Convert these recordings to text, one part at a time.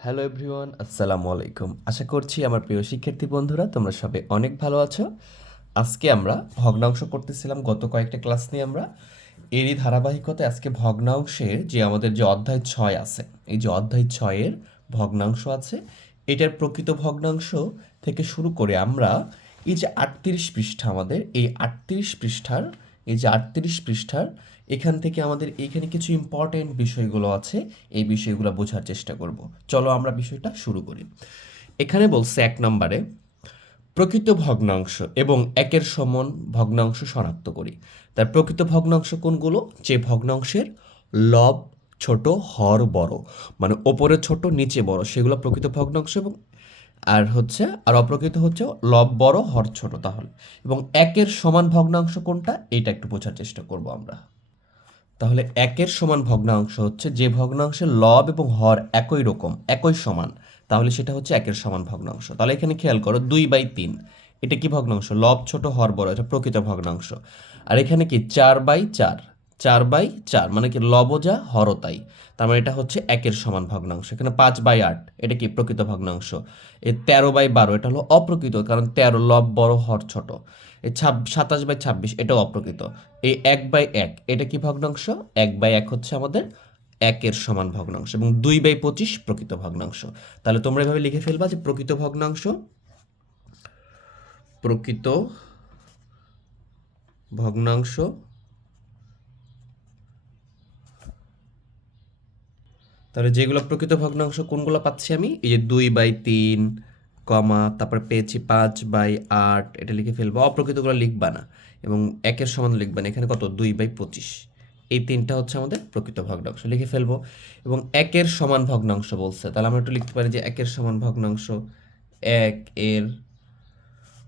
Hello everyone আসসালামু আলাইকুম আশা করছি আমার প্রিয় শিক্ষার্থী বন্ধুরা, তোমরা সবাই অনেক ভালো আছো। আজকে আমরা ভগ্নাংশ করতেছিলাম গত কয়েকটা ক্লাস নিয়ে আমরা। এরই ধারাবাহিকতায় আজকে ভগ্নাংশের যে আমাদের যে অধ্যায় ছয় আছে, এই যে অধ্যায় ছয়ের ভগ্নাংশ আছে, এটার প্রকৃত ভগ্নাংশ থেকে শুরু করে আমরা এই যে আটত্রিশ পৃষ্ঠা আমাদের, এই আটত্রিশ পৃষ্ঠার এই যে আটত্রিশ পৃষ্ঠার, এখান থেকে আমাদের এইখানে কিছু ইম্পর্টেন্ট বিষয়গুলো আছে, এই বিষয়গুলো বোঝার চেষ্টা করব। চলো আমরা বিষয়টা শুরু করি। এখানে বলছে এক নম্বরে, প্রকৃত ভগ্নাংশ এবং একের সমন ভগ্নাংশ শনাক্ত করি। তার প্রকৃত ভগ্নাংশ কোনগুলো? যে ভগ্নাংশের লব ছোট, হর বড় মানে ওপরে ছোট, নিচে বড়, সেগুলো প্রকৃত ভগ্নাংশ এবং আর হচ্ছে, আর অপ্রকৃত হচ্ছে লব বড়, হর ছোট তাহলে। এবং একের সমান ভগ্নাংশ কোনটা? এটা একটু বোঝার চেষ্টা করব আমরা। তাহলে একের সমান ভগ্নাংশ হচ্ছে যে ভগ্নাংশের লব এবং হর একই রকম, একই সমান, তাহলে সেটা হচ্ছে একের সমান ভগ্নাংশ। তাহলে এখানে খেয়াল করো, দুই বাই তিন, এটা কি ভগ্নাংশ? লব ছোট, হর বড়, এটা প্রকৃত ভগ্নাংশ। আর এখানে কি? চার বাই চার। চার বাই চার মানে কি লব যা হরও তাই তার মানে এটা হচ্ছে একের সমান ভগ্নাংশ, এখানে পাঁচ বাই আট, এটা কি প্রকৃত ভগ্নাংশ? এ তেরো বাই বারো, এটা হলো অপ্রকৃত, কারণ তেরো লব বড় হর ছোট। এ ছাব, সাতাশ বাই ছাব্বিশ, এটাও অপ্রকৃত। এই এক বাই এক, এটা কি ভগ্নাংশ? এক বাই এক হচ্ছে আমাদের একের সমান ভগ্নাংশ, এবং দুই বাই পঁচিশ প্রকৃত ভগ্নাংশ। তাহলে তোমরা এভাবে লিখে ফেলবা যে প্রকৃত ভগ্নাংশ প্রকৃত ভগ্নাংশ তাহলে যেগুলো প্রকৃত ভগ্নাংশ, কোনগুলো পাচ্ছি আমি? এই যে দুই বাই তিন কমা, তারপরে পেয়েছি পাঁচ বাই আট, এটা লিখে ফেলব। অপ্রকৃতগুলো লিখবা না এবং একের সমান লিখবা না। এখানে কত? দুই বাই পঁচিশ। এই তিনটা হচ্ছে আমাদের প্রকৃত ভগ্নাংশ, লিখে ফেলব। এবং একের সমান ভগ্নাংশ বলছে। তাহলে আমরা একটু লিখতে পারি যে একের সমান ভগ্নাংশ, এক এর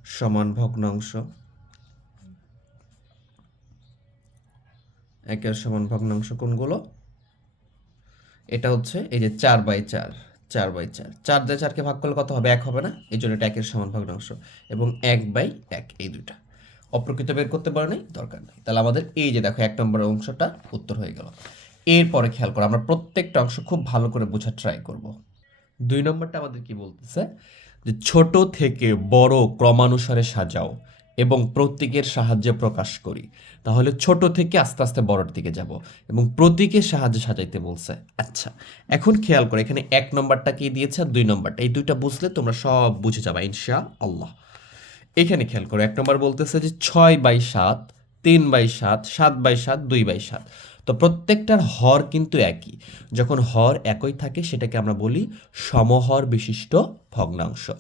সমান ভগ্নাংশ, একের সমান ভগ্নাংশ কোনগুলো? এটা হচ্ছে এই যে চার বাই চার চার বাই চার। চার দিয়ে চারকে ভাগ করলে কত হবে? এক হবে না। এই জন্য এটা একের সমান ভগ্নাংশ এবং এক বাই এক, এই দুইটা। অপ্রকৃত বের করতে পারে নাই? দরকার নেই। তাহলে আমাদের এই যে দেখো, এক নম্বরের অংশটা উত্তর হয়ে গেল। এরপরে খেয়াল করো, আমরা প্রত্যেকটা অংশ খুব ভালো করে বোঝার ট্রাই করব। দুই নম্বরটা আমাদের কি বলতেছে? যে ছোট থেকে বড় ক্রমানুসারে সাজাও। এবং প্রতীকের সাহায্যে প্রকাশ করি। তাহলে ছোট থেকে আস্তে আস্তে বড়োর দিকে যাব এবং প্রতীকের সাহায্যে সাজাইতে বলছে। আচ্ছা এখন খেয়াল করে, এখানে এক নম্বরটা কি দিয়েছে আর দুই নম্বরটা। এই দুইটা বুঝলে তোমরা সব বুঝে যাবা ইনশা আল্লাহ এখানে খেয়াল করো, এক নম্বর বলতেছে যে ছয় বাই সাত, তিন বাই সাত সাত বাই সাত, দুই বাই সাত। তো প্রত্যেকটার হর কিন্তু একই। যখন হর একই থাকে, সেটাকে আমরা বলি সমহর বিশিষ্ট ভগ্নাংশ।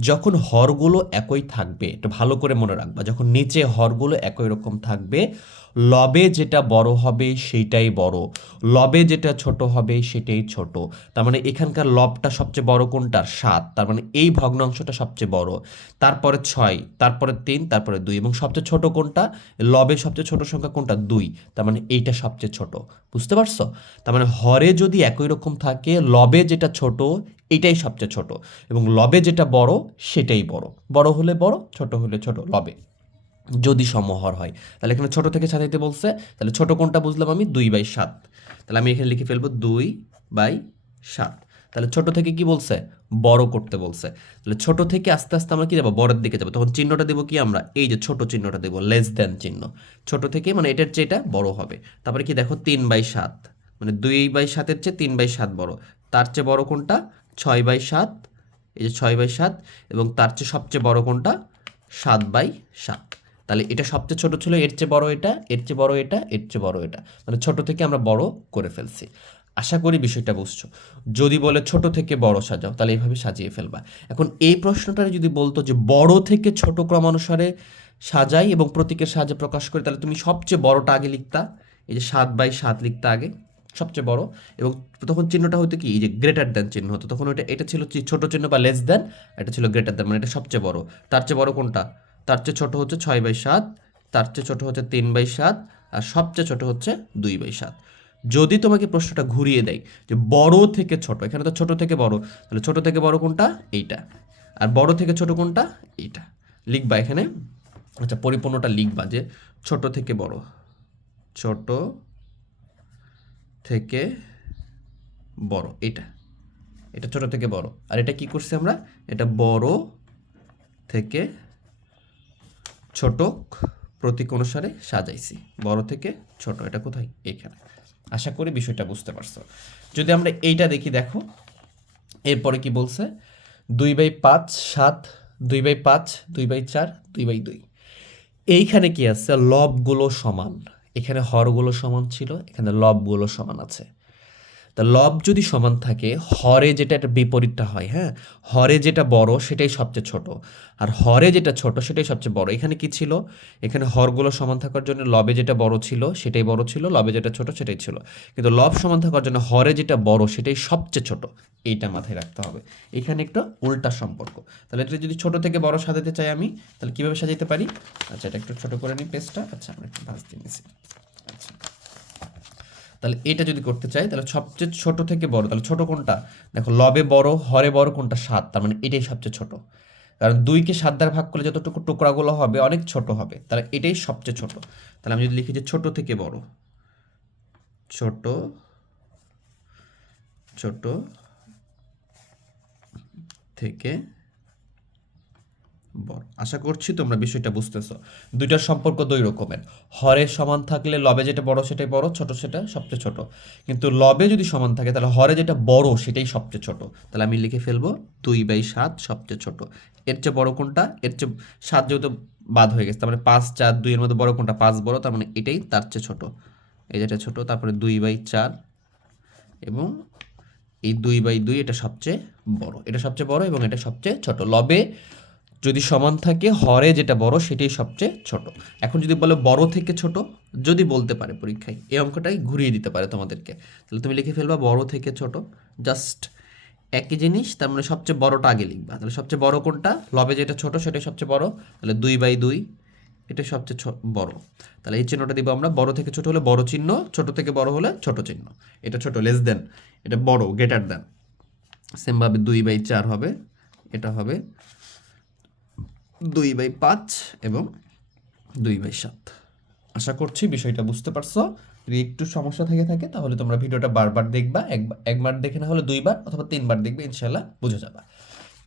যখন হরগুলো একই থাকবে, একটু ভালো করে মনে রাখবা, যখন নিচে হরগুলো একই রকম থাকবে লবে যেটা বড় হবে সেইটাই বড়। লবে যেটা ছোট হবে সেটাই ছোট। তার মানে এখানকার লবটা সবচেয়ে বড় কোনটার? সাত। তার মানে এই ভগ্নাংশটা সবচেয়ে বড়। তারপরে ছয়, তারপরে তিন, তারপরে দুই এবং সবচেয়ে ছোট কোনটা? লবে সবচেয়ে ছোট সংখ্যা কোনটা? দুই। তার মানে এইটা সবচেয়ে ছোট। বুঝতে পারছ? তার মানে হরে যদি একই রকম থাকে, লবে যেটা ছোট, এটাই সবচেয়ে ছোট এবং লবে যেটা বড়, সেটাই বড়। বড় হলে বড়, ছোট হলে ছোট। লবে। যদি সমহর হয়। তাহলে এখানে ছোট থেকে সাজাইতে বলছে, তাহলে ছোট কোনটা বুঝলাম আমি দুই বাই সাত। তাহলে আমি এখানে লিখে ফেলব দুই বাই সাত। তাহলে ছোট থেকে কি বলছে? বড় করতে বলছে। তাহলে ছোট থেকে আস্তে আস্তে আমরা কি যাব বড়ের দিকে যাব। তখন চিহ্নটা দেবো কি আমরা? এই যে ছোট চিহ্নটা দেবো লেস দেন চিহ্ন। ছোট থেকে মানে এটার চেয়ে এটা বড় হবে। তারপরে কি দেখো, তিন বাই সাত। মানে দুই বাই সাতের চেয়ে তিন বাই সাত বড়। তার চেয়ে বড় কোনটা ছয় বাই সাত। এই যে ছয় বাই সাত এবং তার চেয়ে সবচেয়ে বড় কোনটা সাত বাই সাত। তাহলে এটা সবচেয়ে ছোট ছিল, এর চেয়ে বড় এটা, এর চেয়ে বড় এটা, এর চেয়ে বড় এটা। মানে ছোট থেকে আমরা বড় করে ফেলছি। আশা করি বিষয়টা বুঝছ। যদি বলে ছোট থেকে বড় সাজাও, তাহলে এইভাবে সাজিয়ে ফেলবা। এখন এই প্রশ্নটা যদি বলতো যে বড় থেকে ছোট ক্রমানুসারে সাজাই এবং প্রতীকের সাহায্যে প্রকাশ করি, তাহলে তুমি সবচেয়ে বড়টা আগে লিখতা। এই যে সাত বাই সাত লিখতা আগে, সবচেয়ে বড়। এবং তখন চিহ্নটা হতো কি? এই যে গ্রেটার দ্যান চিহ্ন হতো। তখন ওইটা, এটা ছিল ছোট চিহ্ন বা লেস দ্যান এটা ছিল গ্রেটার দ্যান মানে এটা সবচেয়ে বড়। তার চেয়ে বড় কোনটা? তার চেয়ে ছোট হচ্ছে ছয় বাই সাত, তার চেয়ে ছোট হচ্ছে তিন বাই সাত, আর সবচেয়ে ছোট হচ্ছে দুই বাই সাত। যদি তোমাকে প্রশ্নটা ঘুরিয়ে দেয় যে বড় থেকে ছোট, এখানে তো ছোট থেকে বড়, তাহলে ছোট থেকে বড় কোনটা? এইটা। আর বড় থেকে ছোট কোনটা? এইটা। লিখবা এখানে। আচ্ছা পরিপূর্ণটা লিখবা যে ছোট থেকে বড়। ছোট থেকে বড় এটা এটা ছোট থেকে বড়। আর এটা কি করছি আমরা? এটা বড় থেকে ছোট প্রতীক অনুসারে সাজাইছি। বড় থেকে ছোট, এটা কোথায়? এইখানে আশা করি বিষয়টা বুঝতে পারছ। যদি আমরা এইটা দেখি, দেখো। এরপরে কি বলছে? দুই বাই পাঁচ, সাত, দুই বাই পাঁচ, দুই বাই চার, দুই বাই দুই। এইখানে কি আছে? লবগুলো সমান। এখানে হরগুলো সমান ছিল, এখানে লবগুলো সমান আছে। তা লব যদি সমান থাকে, হরে যেটা একটা বিপরীতটা হয় হ্যাঁ? হরে যেটা বড়, সেটাই সবচেয়ে ছোট। আর হরে যেটা ছোট, সেটাই সবচেয়ে বড়। এখানে কি ছিল? এখানে হরগুলো সমান থাকার জন্য লবে যেটা বড় ছিল, সেটাই বড় ছিল, লবে যেটা ছোট, সেটাই ছিল। কিন্তু লব সমান থাকার জন্য হরে যেটা বড়, সেটাই সবচেয়ে ছোট। এইটা মাথায় রাখতে হবে। এখানে একটা উল্টা সম্পর্ক। তাহলে এটা যদি ছোট থেকে বড় সাজাতে চাই আমি, তাহলে কীভাবে সাজাতে পারি? আচ্ছা এটা একটু ছোট করে নিই পেজটা আচ্ছা আমরা একটু ভাজ দিয়ে নিছি। আচ্ছা তাহলে এটা যদি করতে চাই, তাহলে সবচেয়ে ছোট থেকে বড়, তাহলে ছোট কোনটা? দেখো, লবে বড়, হরে বড় কোনটা? সাত, তার মানে এটাই সবচেয়ে ছোট। কারণ দুইকে সাত দ্বারা ভাগ করলে যতটুকু টুকরাগুলো হবে, অনেক ছোট হবে। তাহলে এটাই সবচেয়ে ছোট। তাহলে আমি যদি লিখি যে ছোট থেকে বড়। ছোট ছোট থেকে বড় আশা করছি তোমরা বিষয়টা বুঝতেছো। দুইটার সম্পর্ক দুই রকমের। হরে সমান থাকলে লবে যেটা বড়, সেটাই বড়, ছোট সেটা সবচেয়ে ছোট। কিন্তু লবে যদি সমান থাকে, তাহলে হরে যেটা বড়, সেটাই সবচেয়ে ছোট। তাহলে আমি লিখে ফেলব, দুই বাই সাত সবচেয়ে ছোট। এর চেয়ে বড় কোনটা? এর চেয়ে সাত যেহেতু বাদ হয়ে গেছে, তার মানে পাঁচ চার দুইয়ের মধ্যে বড় কোনটা? পাঁচ বড়, তার মানে এটাই তার চেয়ে ছোট। এই যেটা ছোট, তারপরে দুই বাই চার এবং এই দুই বাই দুই এটা সবচেয়ে বড়। এটা সবচেয়ে বড় এবং এটা সবচেয়ে ছোট। লবে যদি সমান থাকে, হরে যেটা বড় সেটাই সবচেয়ে ছোট। এখন যদি বলে বড় থেকে ছোট, যদি বলতে পারে পরীক্ষায়, এই অঙ্কটাই ঘুরিয়ে দিতে পারে তোমাদেরকে। তাহলে তুমি লিখে ফেলবা বড় থেকে ছোট জাস্ট একই জিনিস, তার মানে সবচেয়ে বড়টা আগে লিখবা। তাহলে সবচেয়ে বড় কোনটা? লবে যেটা ছোট সেটাই সবচেয়ে বড়, তাহলে দুই বাই দুই, এটা সবচেয়ে বড়। তাহলে এই চিহ্নটা দিব আমরা, বড় থেকে ছোট হলে বড় চিহ্ন, ছোট থেকে বড় হলে ছোট চিহ্ন। এটা ছোট লেস দেন এটা বড় গ্রেটার দেন সেমভাবে দুই বাই চার হবে, এটা হবে দুই বাই পাঁচ এবং দুই বাই সাত। আশা করছি বিষয়টা বুঝতে পারছ। যদি একটু সমস্যা থেকে থাকে, তাহলে তোমরা ভিডিওটা বারবার দেখবা একবার দেখে না হলে দুইবার অথবা তিনবার দেখবে ইনশাল্লাহ বুঝে যাবা।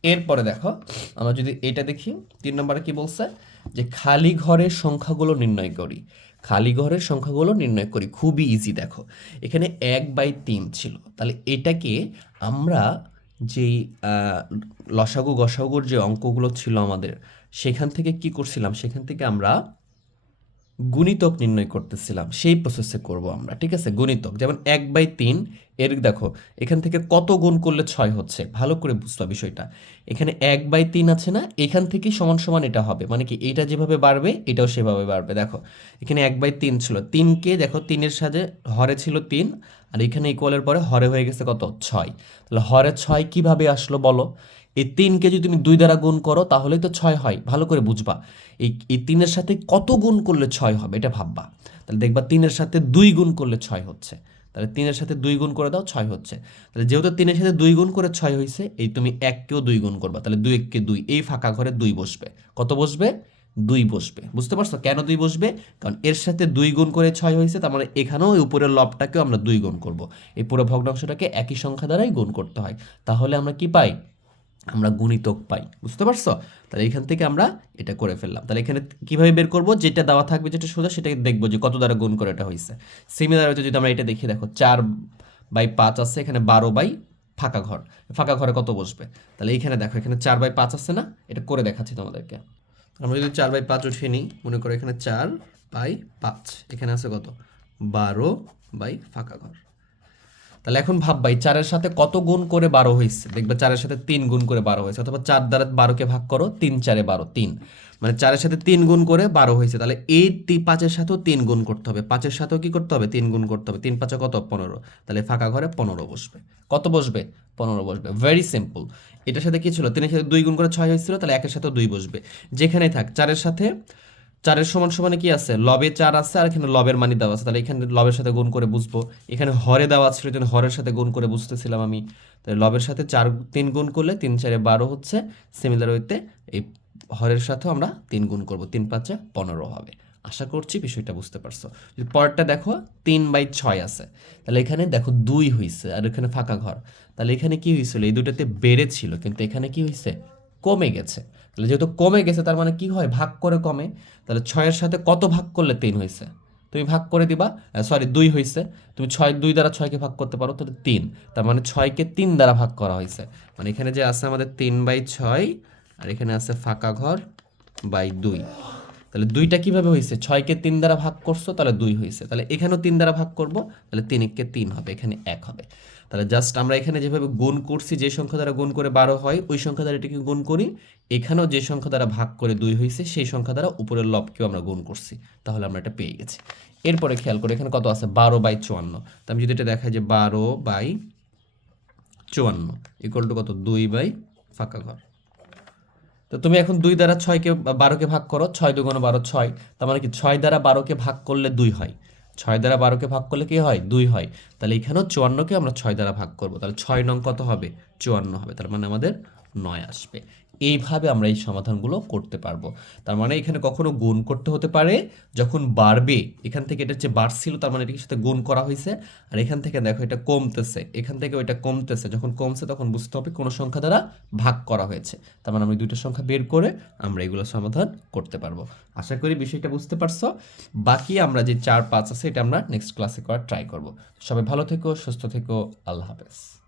এরপরে দেখো, আমরা যদি এটা দেখি, তিন নম্বরে কি বলছে? যে খালি ঘরের সংখ্যাগুলো নির্ণয় করি। খালি ঘরের সংখ্যাগুলো নির্ণয় করি। খুবই ইজি দেখো। এখানে এক বাই তিন ছিল। তাহলে এটাকে আমরা যেই লসাগু গসাগুর যে অঙ্কগুলো ছিল আমাদের সেখান থেকে কি করছিলাম? সেখান থেকে আমরা গুণিতক নির্ণয় করতেছিলাম। সেই প্রসেসে করব আমরা, ঠিক আছে? গুণিতক, যেমন এক বাই তিন এর দেখো, এখান থেকে কত গুণ করলে ছয় হচ্ছে? ভালো করে বুঝবা বিষয়টা। এখানে এক বাই তিন আছে না? এখান থেকে সমান সমান এটা হবে। মানে কি, এটা যেভাবে বাড়বে, এটাও সেভাবে বাড়বে। দেখো, এখানে এক বাই তিন ছিল। তিনকে দেখো, তিনের সাথে হরে ছিল তিন, আর এখানে ইকুয়ালের পরে হরে হয়ে গেছে কত? ছয়। তাহলে হরে ছয় কীভাবে আসলো বলো? এই তিনকে যদি তুমি দুই দ্বারা গুণ করো, তাহলেই তো ছয় হয়। ভালো করে বুঝবা। এই এই তিনের সাথে কত গুণ করলে ছয় হবে, এটা ভাববা। তাহলে দেখবা তিনের সাথে দুই গুণ করলে ছয় হচ্ছে। তাহলে তিনের সাথে দুই গুণ করে দাও, ছয় হচ্ছে। তাহলে যেহেতু তিনের সাথে দুই গুণ করে ছয় হয়েছে এই তুমি এককেও দুই গুণ করবা। তাহলে দুই এককে দুই, এই ফাঁকা ঘরে দুই বসবে। কত বসবে? দুই বসবে। বুঝতে পারছ? কেন দুই বসবে? কারণ এর সাথে দুই গুণ করে ছয় হয়েছে তার মানে এখানেও এই উপরের লবটাকেও আমরা দুই গুণ করব। এই পুরো ভগ্নাংশটাকে একই সংখ্যা দ্বারাই গুণ করতে হয়। তাহলে আমরা কি পাই? আমরা গুণিতক পাই, বুঝতে পারছ? তাহলে এখান থেকে আমরা এটা করে ফেললাম। তাহলে এখানে কীভাবে বের করব? যেটা দেওয়া থাকবে, যেটা সোজা, সেটাকে দেখব যে কত দ্বারা গুণ করে এটা হয়েছে। সিমিলার হচ্ছে যদি আমরা এটা দেখি, দেখো, চার বাই পাঁচ আছে, এখানে বারো বাই ফাঁকা ঘর। ফাঁকা ঘরে কত বসবে? তাহলে এইখানে দেখো, এখানে চার বাই পাঁচ আছে না? এটা করে দেখাচ্ছি তোমাদেরকে। আমরা যদি চার বাই পাঁচ উঠিয়ে নিই, মনে করো এখানে চার বাই পাঁচ, এখানে আছে কত? বারো বাই ফাঁকা ঘর। তাহলে এখন ভাব ভাই, চারের সাথে কত গুণ করে বারো হয়েছে? দেখবে চারের সাথে তিন গুণ করে বারো হয়েছে, অথবা চার দ্বারা বারোকে ভাগ করো, তিন চারে বারো, তিন। মানে চারের সাথে তিন গুণ করে বারো হয়েছে, তাহলে এই পাঁচের সাথেও তিন গুণ করতে হবে। পাঁচের সাথেও কি করতে হবে? তিন গুণ করতে হবে। তিন পাঁচে কত? পনেরো। তাহলে ফাঁকা ঘরে পনেরো বসবে। কত বসবে? পনেরো বসবে। ভেরি সিম্পল এটার সাথে কি ছিল? তিনের সাথে দুই গুণ করে ছয় হয়েছিল, তাহলে একের সাথেও দুই বসবে। যেখানেই থাক, চারের সাথে চারের সমান সমানে কি আছে? লবে চার আছে আর এখানে লবের মানি দেওয়া আছে। তাহলে এখানে লবের সাথে গুণ করে বুঝব। এখানে হরে দেওয়া ছিল জন্য হরের সাথে গুণ করে বুঝতেছিলাম আমি। তাহলে লবের সাথে চার, তিন গুণ করলে তিন চারে বারো হচ্ছে। সিমিলার হইতে এই হরের সাথেও আমরা তিন গুণ করব। তিন পাঁচে পনেরো হবে। আশা করছি বিষয়টা বুঝতে পারছ। যদি পরেরটা দেখো, তিন বাই ছয় আছে। তাহলে এখানে দেখো দুই হয়েছে আর এখানে ফাঁকা ঘর। তাহলে এখানে কি হয়েছিল এই দুটাতে বেড়েছিল কিন্তু এখানে কি হয়েছে কমে গেছে। তাহলে যেহেতু কমে গেছে, তার মানে কি হয়? ভাগ করে কমে। তাহলে ছয়ের সাথে কত ভাগ করলে তিন হয়েছে? তুমি ভাগ করে দিবা সরি দুই হয়েছে। তুমি ছয়, দুই দ্বারা ছয়কে ভাগ করতে পারো, তাহলে তিন। তার মানে ছয়কে তিন দ্বারা ভাগ করা হয়েছে। মানে এখানে যে আছে আমাদের তিন বাই ছয়, আর এখানে আছে ফাঁকা ঘর বাই দুই। তাহলে দুইটা কীভাবে হয়েছে? ছয়কে তিন দ্বারা ভাগ করছ, তাহলে দুই হয়েছে। তাহলে এখানেও তিন দ্বারা ভাগ করব, তাহলে তিন একে তিন হবে, এখানে এক হবে। তাহলে জাস্ট আমরা এখানে যেভাবে গুণ করছি, যে সংখ্যা দ্বারা গুণ করে বারো হয়, ওই সংখ্যা দ্বারা এটাকে গুণ করি। এখানেও যে সংখ্যা দ্বারা ভাগ করে দুই হয়েছে, সেই সংখ্যা দ্বারা উপরের লবকেও আমরা গুণ করছি। তাহলে আমরা এটা পেয়ে গেছি। এরপরে খেয়াল করি, এখানে কত আছে? বারো বাই চুয়ান্ন। তো আমি যদি এটা দেখাই যে বারো বাই চুয়ান্ন ইকুয়াল টু কত? দুই বাই ফাঁকা ঘর। তো তুমি এখন দুই দ্বারা ছয়কে বারোকে ভাগ করো, ছয় দুগুণ বারো ছয়, তার মানে কি ছয় দ্বারা বারোকে ভাগ করলে দুই হয়। ছয় দ্বারা বারোকে ভাগ করলে কি হয়? দুই হয়। তাহলে এখানেও চুয়ান্নকে আমরা ছয় দ্বারা ভাগ করব। তাহলে ছয় নং কত হবে? চুয়ান্ন হবে। তার মানে আমাদের নয় আসবে। এইভাবে আমরা এই সমাধানগুলো করতে পারব। তার মানে এখানে কখনো গুণ করতে হতে পারে, যখন বাড়বে, এখান থেকে এটা যে বাড়ছিল, তার মানে এটার সাথে গুণ করা হয়েছে, আর এখান থেকে দেখো এটা কমতেছে, এখান থেকে ওইটা কমতেছে, যখন কমছে তখন বুঝতে হবে কোনো সংখ্যা দ্বারা ভাগ করা হয়েছে। তার মানে আমরা দুইটা সংখ্যা বের করে আমরা এগুলো সমাধান করতে পারব। আশা করি বিষয়টা বুঝতে পারছ। বাকি আমরা যে চার পাঁচ আছে, এটা আমরা নেক্সট ক্লাসে করার ট্রাই করব। সবাই ভালো থেকো, সুস্থ থেকো, আল্লাহ হাফেজ।